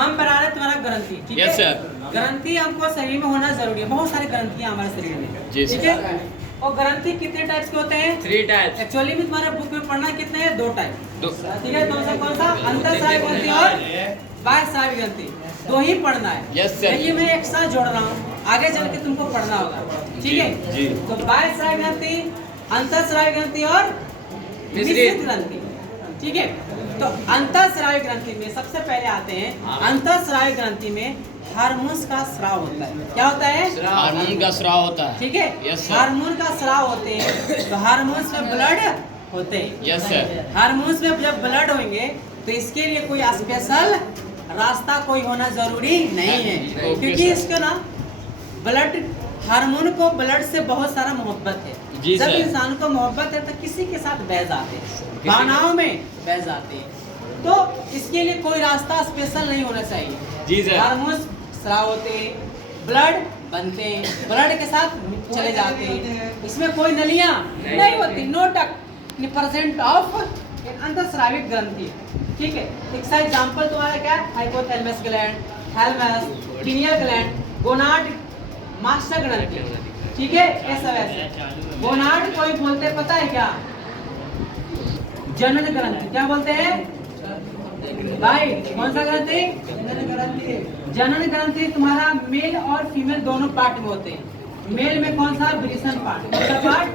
हम बना रहे तुम्हारा ग्रंथि, ठीक है? Yes sir. ग्रंथि हमको शरीर में होना जरूरी है, बहुत सारे ग्रंथियां हमारे शरीर में, जी ठीक है? और ग्रंथि कितने टाइप्स के होते हैं? 3 टाइप्स। एक्चुअली में तुम्हारे बुक में पढ़ना कितने हैं? 2 टाइप, दो। ठीक है? कौन सा? अंतःस्रावी ग्रंथि और बाह्यस्रावी ग्रंथि, 2 ही पढ़ना है। Yes sir. ये मैं एक साथ जोड़ रहा हूँ, आगे चल के तुमको पढ़ना होगा, ठीक है? जी। तो बाह्यस्रावी ग्रंथि, अंतःस्रावी ग्रंथि और मिश्रित ग्रंथि, ठीक है? तो अंतःस्रावी ग्रंथि में सबसे पहले आते हैं, अंतःस्रावी ग्रंथि में हार्मोन्स का स्राव होता है। क्या होता है? हार्मोन का स्राव होता है। ठीक है? Yes sir. हार्मोन का स्राव होते हैं, तो हार्मोन्स में ब्लड होते हैं। Yes sir. हार्मोन्स में जब ब्लड होंगे तो इसके लिए कोई स्पेशल रास्ता कोई होना जरूरी नहीं है, क्योंकि इसका ना ब्लड, हार्मोन को ब्लड से बहुत सारा मोहब्बत है। जी जब सर। इंसान को मोहब्बत है तो किसी के साथ बह जाते हैं, भावनाओं में बह जाते हैं, तो इसके लिए कोई रास्ता स्पेशल नहीं होना चाहिए। जी सर। हार्मोन्स स्राव होते हैं, ब्लड बनते हैं, ब्लड के साथ चले जाते हैं, इसमें कोई नलियां नहीं होती, नो डक्ट प्रेजेंट ऑफ अंतःस्रावी ग्रंथि, ठीक है? एक सा एग्जांपल तुम्हारा क्या है? Hypothalamus gland, thalamus, pineal gland, gonad, master ग्रंथि, ठीक है? ऐसा वैसे गोनाड कोई बोलते हैं, पता है क्या? जनन ग्रंथि। क्या बोलते हैं भाई? कौन सा ग्रंथि? जनन ग्रंथि। जनन ग्रंथि तुम्हारा मेल और फीमेल दोनों पार्ट में होते हैं। मेल में कौन सा? वृषण पार्ट। कौन सा पार्ट?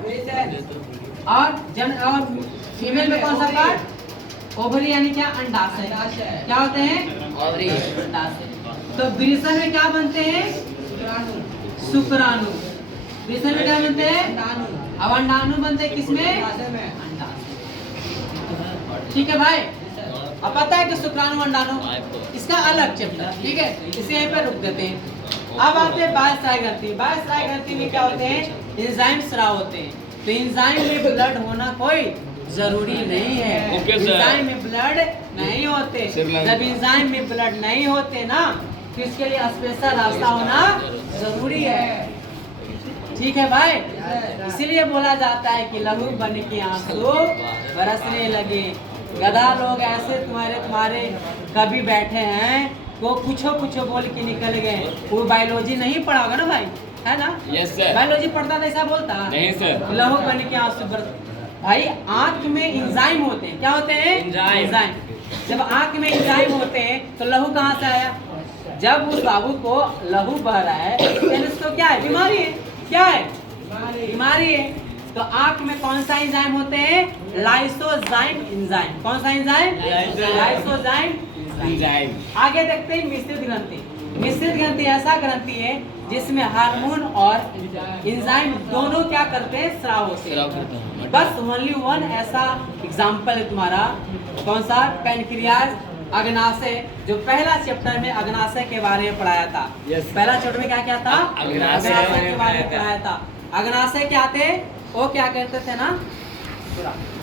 और फीमेल में कौन सा पार्ट? ओवरी, यानी क्या? अंडाशय। क्या होते हैं? ओवरी, अंडाशय। तो वृषण में क्या बनते हैं? शुक्राणु। वृषण में क्या बनते हैं? अब अंडाणु बनते हैं किसमें? अंडाशय। ठीक है भाई? अब पता है कि शुक्राणु अंडाणु, इसका अलग चैप्टर, ठीक है? इसे यहीं पे रुक देते हैं। अब आते हैं बाह्यस्रावी ग्रंथि। बाह्यस्रावी ग्रंथि में क्या होते हैं? एंजाइम स्राव होते हैं। तो एंजाइम में ब्लड होना कोई जरूरी नहीं है। एंजाइम में ब्लड नहीं होते। जब एंजाइम में ब्लड नहीं होते ना, तो इसके लिए स्पेशल रास्ता होना जरूरी है, ठीक है भाई? इसीलिए बोला जाता है कि लहू बन के आंसू बरसने लगे। गधा लोग ऐसे तुम्हारे कभी बैठे हैं, वो कुछ बोल के निकल गए। वो बायोलॉजी नहीं पढ़ा होगा ना भाई, है ना? Yes sir. बायोलॉजी पढ़ता था ऐसा बोलता नहीं सर। लहू बन के आंसू भाई, आंख में एंजाइम होते हैं। क्या होते हैं? एंजाइम। जब आंख में एंजाइम होते हैं तो लहू कहाँ से आया? जब उस बाबू को लहू बह रहा है तो इसको क्या है? बीमारी है। क्या है? बीमारी है। तो आंख में कौन सा एंजाइम होते हैं? Lysozyme enzyme. कौन सा एंजाइम? Lysozyme enzyme. आगे देखते हैं मिश्रित ग्रंथि। मिश्रित ग्रंथि ऐसा ग्रंथि है जिसमें हार्मोन और एंजाइम दोनों क्या करते हैं? स्राव होते हैं। बस ओनली वन ऐसा एग्जाम्पल है तुम्हारा, कौन सा? पैनक्रियाज, अग्नाशय। जो पहला चैप्टर में अग्नाशय के बारे में पढ़ाया था। पहला चैप्टर में क्या क्या था? अग्नाशय के बारे में पढ़ाया था। अग्नाशय क्या थे? वो क्या कहते थे ना,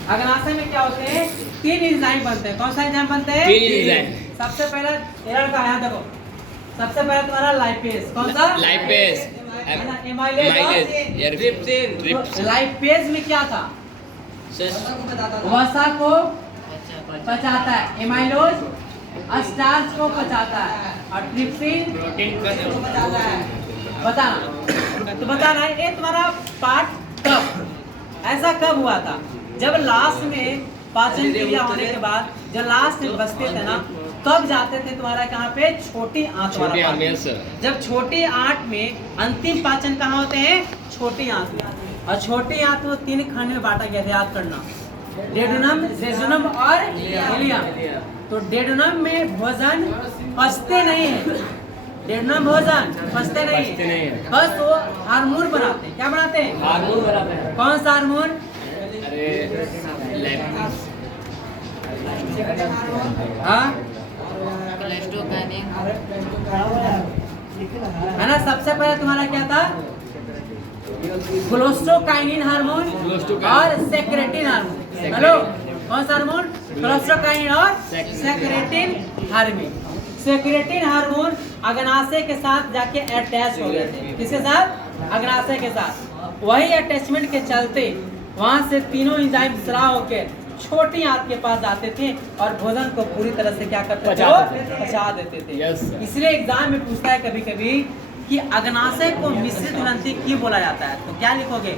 अग्नाशय में क्या होते हैं? 3 एंजाइम बनते हैं। कौन सा एंजाइम बनते हैं? 3 एंजाइम। सबसे पहला एरर का यहाँ देखो, सबसे पहला तुम्हारा लाइपेज। कौन सा? Lipase, amylase, trypsin. लाइपेज में क्या था? वसा को पचाता है, एमाइलोज स्टार्च को पचाता है, और ट्रिप्सिन प्रोटीन को पचाता है। बताना तो बताना ये तुम्हारा पार्ट कब, ऐसा कब हुआ था? जब लास्ट में पाचन क्रिया होने के बाद जब लास्ट में बचते थे ना, तब जाते थे तुम्हारा कहाँ पे? छोटी आंत वाला पार्ट। जब छोटी आंत में अंतिम पाचन कहाँ होते हैं? छोटी आंत में। और छोटी आंत को 3 खंड में बांटा गया था, याद करना, डेडुनम, जेजुनम और इलियम। तो डेडुनम में भोजन पचते नहीं है, डेडुनम भोजन पचते नहीं है, बस वो हार्मोन बनाते हैं। क्या बनाते हैं? हार्मोन बनाते हैं। कौन सा हार्मोन? हाँ है ना? सबसे पहले तुम्हारा क्या था? क्लोस्ट्रोकाइनिन हार्मोन और सेक्रेटिन हार्मोन। हेलो, कौन सा हार्मोन? क्लोस्ट्रोकाइनिन और सेक्रेटिन हार्मोन। सेक्रेटिन हार्मोन अग्नाशय के साथ जाके अटैच हो गए थे। किसके साथ? अग्नाशय के साथ। वही अटैचमेंट के चलते वहां से तीनों एंजाइम स्राव होकर छोटी आंत के पास जाते थे और भोजन को पूरी तरह से क्या करते थे, पचा देते थे। पचा देते थे। Yes, sir. इसलिए एग्जाम में पूछता है कभी कभी कि अग्नाशय को मिश्रित ग्रंथि क्यों बोला जाता है, तो क्या लिखोगे?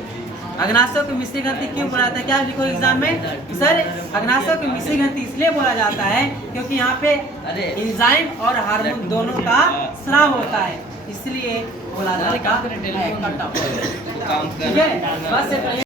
अग्नाशय को मिश्रित ग्रंथि क्यों बोला जाता है, क्या लिखोगे एग्जाम में? सर अग्नाशय को मिश्रित ग्रंथि इसलिए बोला जाता है क्योंकि यहाँ पे एंजाइम और हार्मोन दोनों का स्राव होता है, इसलिए बोला जाता है। ठीक है, बस